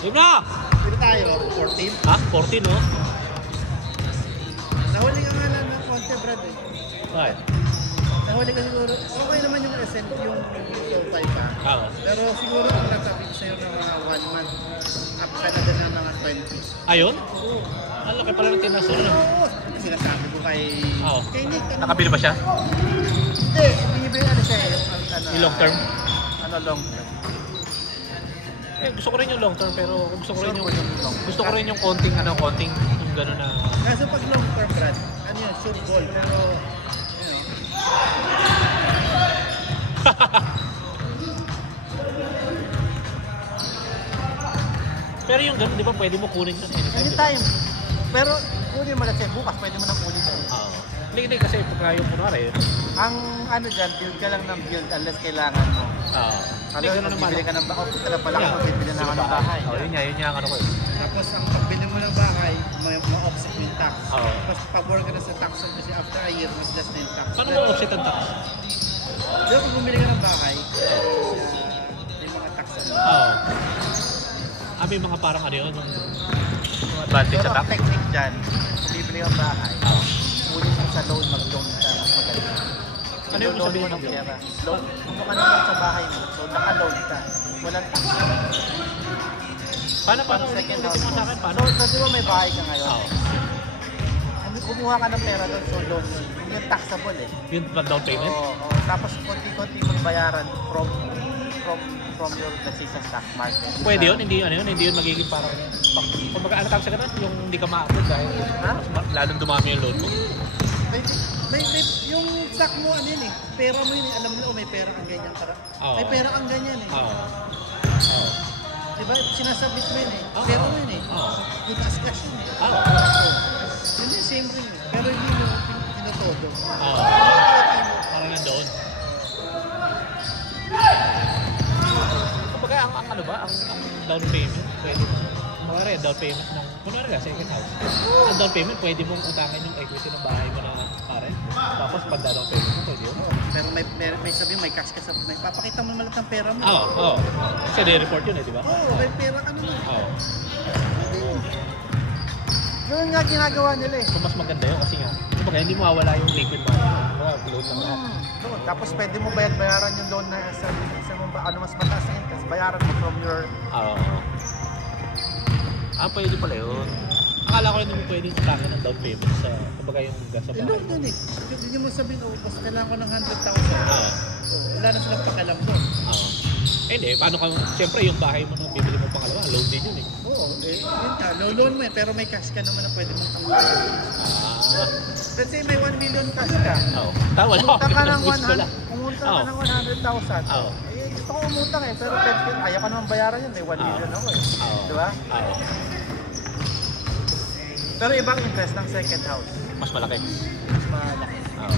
Game na! Pili tayo, 14. Ha? 14, no? Nahuli ka nga lang ng konti, Brad eh. Bakit? Nahuli ka siguro, okay naman yung SN, yung Soul 5 pa. Oo. Pero siguro kung nagsabi ko sa'yo ng mga 1 month, up ka na din ng mga 20. Ayun? Oo. Ang laki pala ng tinasol, no? Oo, sinasabi ko kay... Oo. Kay Nick. Ano? Nakabili ba siya? Hindi, binibili ano siya eh. Yung long term? Ano long term? Eh, gusto ko rin yung long term, pero gusto ko rin yung... long term. Gusto ko rin yung konting, konting, yung gano'n na... Kaso pag long term, Brad, ano yun, sure goal. Pero, you know... Pero yung gano'n, di ba, pwede mo kunin yun Anytime. Pero, kunin mo lang siya bukas, pwede mo nang kunin yun. Oo. Hindi, kasi pagka yung kunwari, Ang ano dyan, build ka lang ng build unless kailangan mo. Oo. Hindi, Ano, gano'n naman. magbibili ka ng bahay. Punta na pala kung magbibili na ako ng bahay. Oo, yun nga ang ano ko eh. Tapos, ang pagbili mo ng bahay, ma-offset mo yung tax. Oo. Tapos, pag-work ka na sa tax kasi after a year, mas just na yung tax. Paano mo offset ang tax? Pero kung bumili ka ng bahay, may mga tax na. Oo. May mga parang ano yun, yung advantage Pero sa tax. ang technique dyan, kung bibili ka ng bahay, Oo. ulit mo sa loan, mag-loan ka, mas magaling. Ano yung sabihin mo ng ng pera? Loan, kung ka naman sa bahay mo, so naka-loan ka, walang tax. Paano Second ulitin mo sa akin? Paano? So, di ba may bahay ka ngayon? Oo. Kumuha ka ng pera doon, so loan yun. Yung taxable eh. Yung down payment? Oo. Tapos konti-konti mong bayaran from your, let's say, sa stock market. Pwede yun? Hindi yun magiging parang... Kung ano tawag sa ganun, yung hindi ka ma-upload dahil lalong dumami yung load mo. May yung stock mo ano yun eh. Pera mo yun eh. Alam mo may pera kang ganyan. Oo. May pera kang ganyan eh. Oo. Diba? Sinasabit mo yun eh. Oo. Pera mo yun eh. Oo. Yung cash yun eh. Oo. Yun yung same ring eh. Pero hindi mo tinutodo. Oo. Parang nandoon. Kumbaga, ang ano ba? Ang down payment, pwede mo. Kunwari, down payment ng... Kunwari na, second house. Ang down payment, pwede mong utangin yung equity ng bahay mo na pare. Tapos, pag down payment mo, pwede yun. Pero may sabihin, may cash ka sa... May papakita mo naman ng pera mo. Oo. Kasi de-report yun eh, di ba? Oo, may pera ka naman. Oo. Yun nga ginagawa nila eh. So, mas maganda yun kasi nga, kumbaga, hindi mawawala yung liquid money. Kumbaga, load lang lahat. Doon. Tapos pwede mo bayaran yung loan na sa ano mas mataas na interest. Bayaran mo from your... Oo. Pwede pala yun. Akala ko hindi mo pwede utangin ng down payment sa, kumbaga yung gas sa bahay. Loan yun eh. Hindi mo sabihin, boss, kailangan ko ng 100,000. Oo. So, wala na silang pakialam doon. Oo. Hindi, paano ka, siyempre yung bahay mo na bibili mo pangalawa, loan din yun eh. Oo, yun ka. Loan mo eh, pero may cash ka naman na pwede mong tanggapin. Let's say may 1 million cash ka. Oo. Tawa lang. Pumunta ka ng Gusto lang. 100,000. Oo. Gusto ko umutang eh, pero ayaw ka naman bayaran yun. May 1 million ako eh. Oo. Diba? Oo. Pero ibang interest ng second house. Mas malaki. Mas malaki. Oo.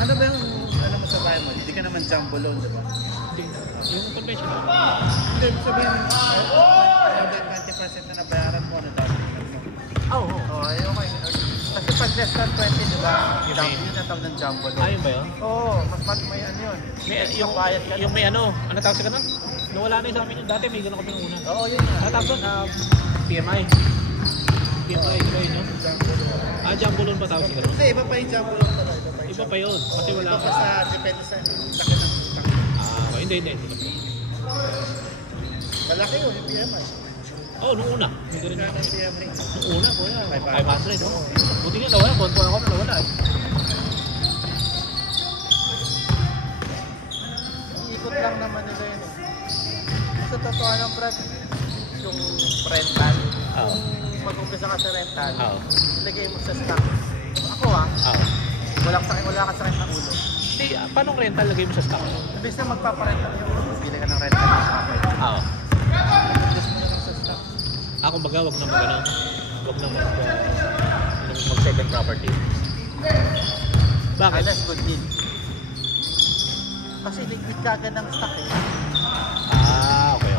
Ano ba yung ano mo sa bahay mo? Hindi ka naman jumbo loan, diba? Yung conventional. Hindi, sabihin, more than 20% na nabayaran mo, ano down payment mo? Oo. Okay. Kasi pag less than 20, diba? Yun ang tawag ng jumbo loan. Ayun ba yun? Oo, mas may ano yun. Yung bayad ka. may ano tawag sa ganun? Nawala na yung sa amin yun. Dati may ganun kami nung una. Oo, yun nga. Ano tawag doon? PMI. PMI, diba yun yun? Jumbo loan pa tawag sa ganun? Hindi, iba pa yung jumbo loan talaga. Iba pa yun. Kasi wala Iba ka. pa sa, depende sa laki ng utang. Hindi. Malaki yun, yung PMI. Oo, nung una. May ganun Kaya yun. ng PMI. Nung una, kuya. 500. 500. Oh. Buti nga nawala. Kontuan ako na nawala eh. Ikot lang naman nila yun eh. Sa totoo ng Brad, yung rental, Oo. mag-umpisa ka sa rental, Oo. ilagay mo sa stock. Ako Oo. wala ka sakit ng ulo. Hindi, paano rental lagay mo sa stock? Ibig na magpaparental yung bili ka ng rental ng property. Oo. Just mo na lang sa stock. Kumbaga, wag na mag-ano. Wag na mag-second property. Bakit? Unless good deal. Kasi liquid ka agad ng stock eh. Okay.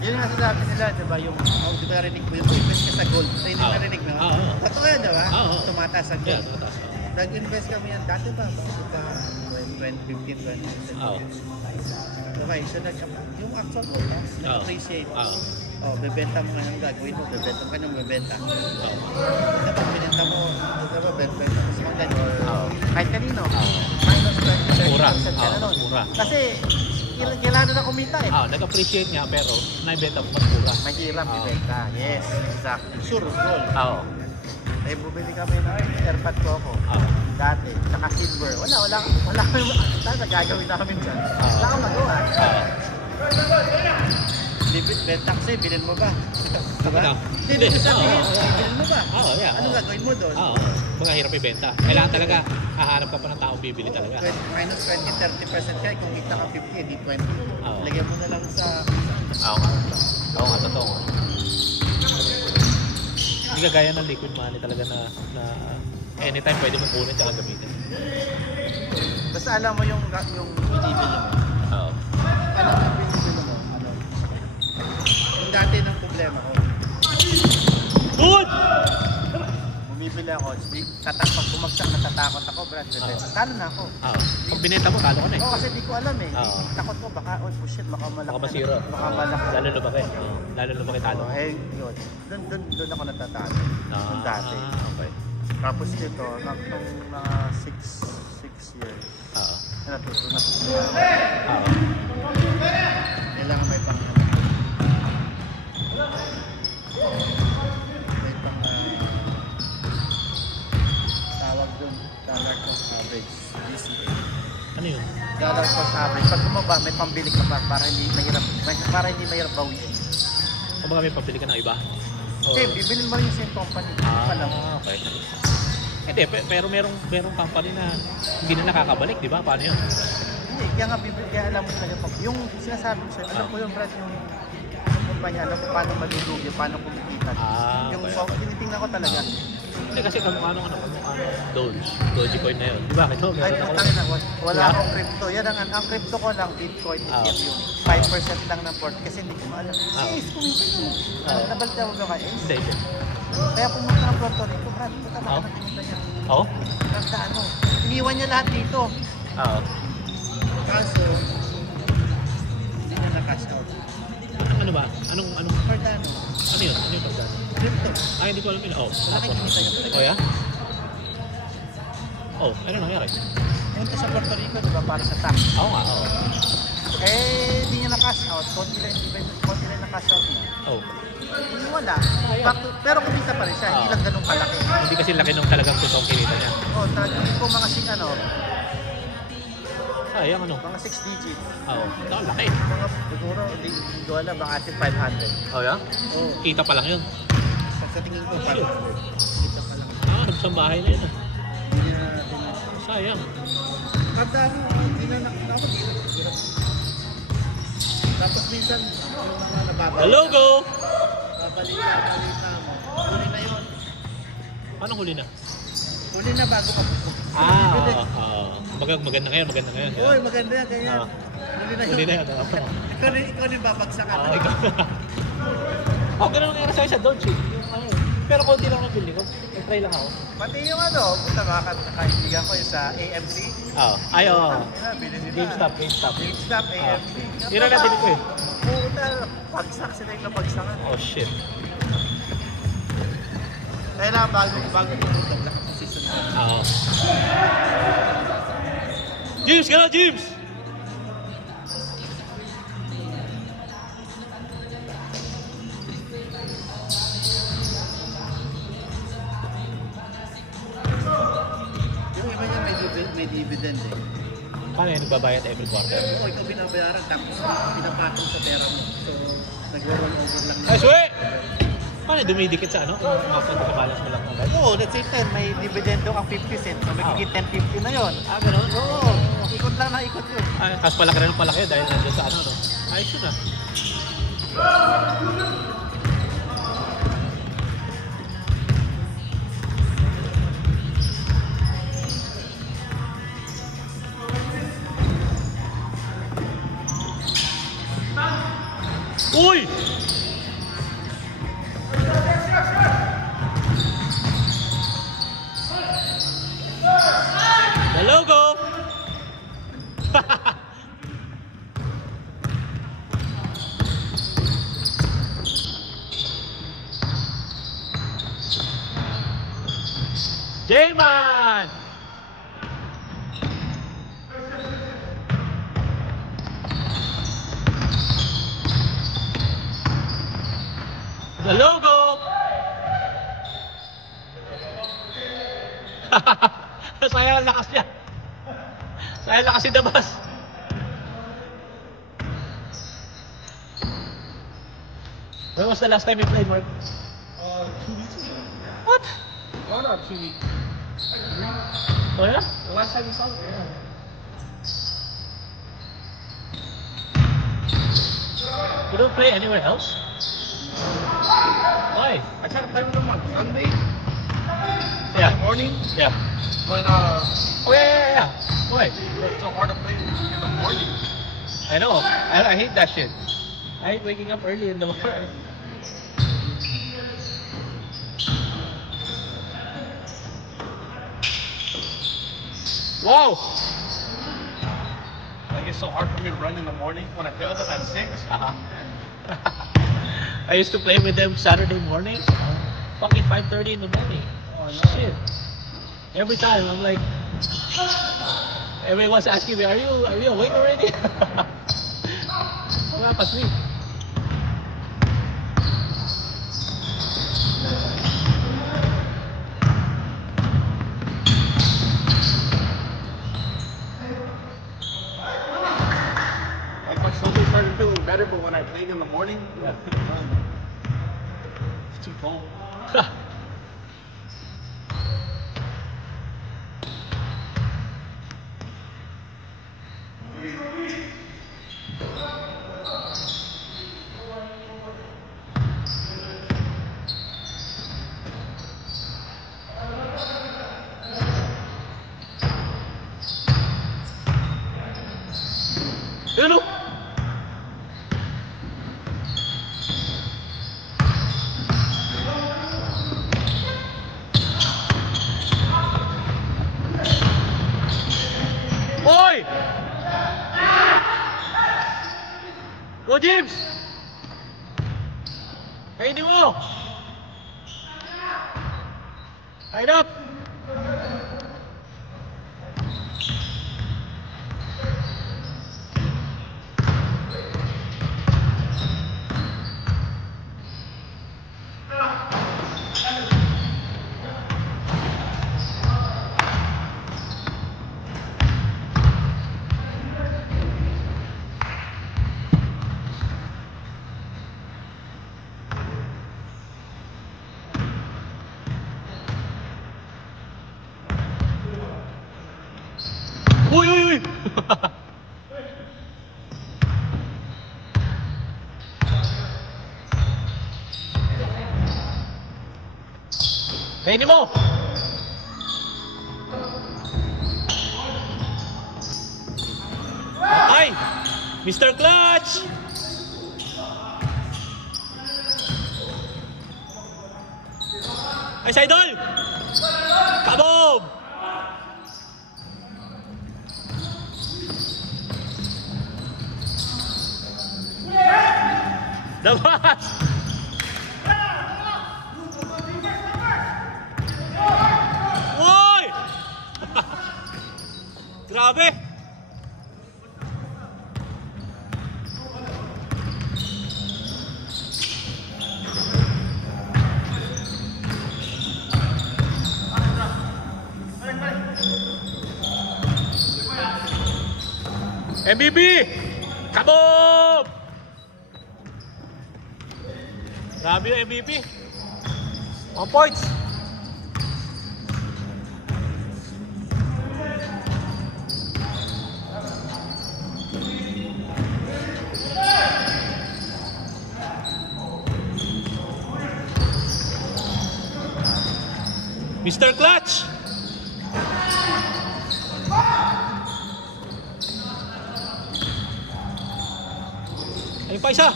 Yun nga sasabi nila, diba, yung, di ba narinig mo yung invest ka sa gold? Hindi narinig mo? Oo. Totoo yun, diba? Oo. Tumataas ang gold. Yeah, tataas. nag-invest kami yan. Dati ba? Bakit ba? 2015, 2016. Oo. Okay, so yung actual mo, nag-appreciate. Bebenta mo nga ng gagawin mo, bebenta mo ka ng bebenta. Kapag binenta mo, bebenta mo sa online or kahit kanino. Minus 20% Mura. ka na nun. Mura. Kasi, kailangan na kumita eh. Nag-appreciate nga pero naibenta mo mas mura. Mahirap ibenta. Yes, exactly. Sure, goal. Oo. Eh, bumili kami ng airpad ko ako. Dati, saka silver. Wala kami gagawin namin dyan. Wala kang magawa. Benta kasi, bilhin mo ba? Diba? Hindi mo sabihin, bilhin mo ba? Yeah. Anong gagawin mo doon? Mga hirap ibenta. Kailangan talaga, hahanap ka pa ng taong bibili talaga. Minus 20-30% ka, kung kita ka 50, hindi 20. Lagyan mo na lang sa... Oo nga, totoo. Hindi ka gaya ng liquid money talaga na anytime pwede mong kunin at gamitin. Basta alam mo yung binibili mo. Oo. Alam mo yung binibili mo. Yung dati ng problema ko. Good! Bumibili ako. Pag bumagsak, natatakot ako, Brad. Talo na ako. Pag binenta mo, talo ka na eh. Kasi di ko alam eh. Takot ko, baka, bullshit, baka malaki. Baka masira. Baka malaki. Lalo lumaki. Lalo lumaki talo. Yun. Doon ako natatalo. Doon dati. Okay. Tapos dito, nung mga 6 years. Natuto na. Kailangan may pang tawag doon, dollar cost average, DCA. Ano yun? Dollar cost average. Pag bumaba, may pambili ka para hindi mahirap bawiin. O baka may pabili ka ng iba? Okay, bibilin mo rin yung same company. Okay. Hindi, pero merong company na hindi na nakakabalik, di ba? Paano yun? Hindi, kaya alam mo talaga. Yung sinasabi ko sa'yo, alam ko yung Brad, yung kumpanya, alam ko paano malulugi, paano kumikita. Yung tinitingnan ko talaga. Hindi kasi kamukha Dogecoin na yun. Di ba? Ay, putangin na. Wala akong crypto. Yan ang crypto ko lang, Bitcoin, Ethereum. 5% lang ng port kasi hindi ko maalam. Sis, kumita yun. Nabalik na mo ba kayo? Hindi. Kaya pumunta ng Puerto Rico, Brad. Puta na ka pinunta niya. Oo? Basta ano, iniwan niya lahat dito. Kaso, hindi niya na-cash out. Ano ba? Anong Cardano. Ano yun? Ano yung Cardano? Crypto. Hindi ko alam yun. Nakikita niya. Oh, yeah? Ano nangyari? Punta sa Puerto Rico, di ba, para sa tax. Oo nga, oo. Hindi niya na-cash out. Konti lang na-cash out niya. Wala. Pero kumita pa rin siya. Hindi lang ganun kalaki. Hindi kasi laki nung talagang totoong kinita niya. Talagang po mga Sayang ano? mga 6 digit. Laki. Mga siguro, hindi ko alam, baka ating 500. Yeah? Kita pa lang yun. Sa tingin ko, 500. Kita pa lang. Nagsambahay na yun. Hindi na Sayang. Cardano, hindi na nakakot. Tapos minsan, yung mga nababalik. The logo! Babalik na mo. Huli na yun. Paano huli na? Huli na bago ka. Maganda ngayon. Uy, maganda yan. Kaya huli na yun. Ikaw rin babagsakan. Ganun nangyari sa'yo sa Doge. Pero konti lang ang building ko. Try lang ako. Pati yung punta makakaibigan ko yung sa AMC. GameStop. GameStop, AMC. Yun na natin ko eh. Puta, pagsak sila yung napagsakan. Shit. Kaya na bago pumunta lahat ng season. James, gano'n James! Yung iba niya may dividend eh. Paano yun? Nagbabayad every quarter? Oo, ikaw binabayaran tapos pinapatong sa pera mo. So, nag-roll over lang. Ay, swe! Paano dumidikit sa ano? Magkakabalance mo lang agad? Oo, let's say 10, may dividend doon ang 50 cents. So, magiging 10.50 na yun. Gano'n? Oo, ikot lang na ikot yun. Tapos palaki rin ang palaki dahil nandiyan sa ano, no? Ayos yun Uy! J-Man! The logo! Saya lakas niya. Saya lakas si Dabas. When was the last time you played, Mark? 2 weeks ago. What? No, not 2 weeks. 3. Oh yeah? The last time we saw it, yeah. You don't play anywhere else? Why? I tried to play with them on Sunday Yeah. morning, Yeah. but Oh yeah. Why? it's so hard to play in the morning. I know. I hate that shit. I hate waking up early in the morning. Wow! Like it's so hard for me to run in the morning when I play with them at 6. Uh-huh. I used to play with them Saturday mornings. Fucking 5:30 in the morning. Oh, no. Shit. Every time I'm like, everyone's asking me, are you awake already? I'm half asleep. Like my Sunday started feeling better, but when I played in the morning, Yeah. it's too cold. Ano? Oy! Go James! Kainin mo! Line up! Uy, uy, uy! Kainin mo! Ay! Mr. Clutch! Ay, sa idol! Kabob! Dabas! Uy! Grabe! MVP! Kabob! Grabe yung MVP. 1 points. Mr. Clutch! Ayun pa isa.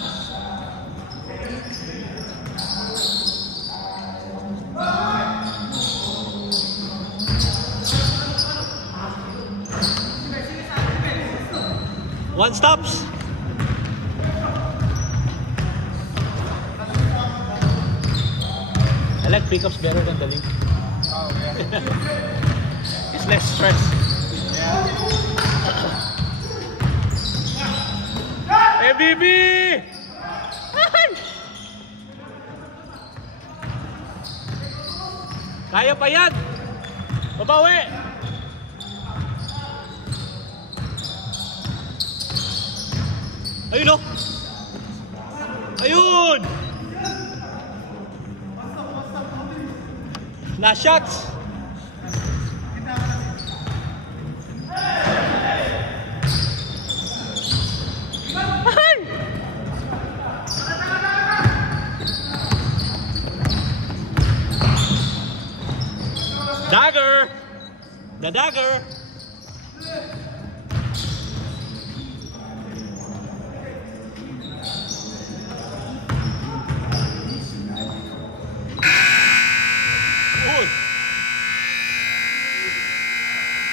One stops. I like pickups better than the link. Oh, yeah. It's less stress. MBB! Kaya pa yan! Babawi! Ayun o! Ayun! Last shots! Dagger! The dagger!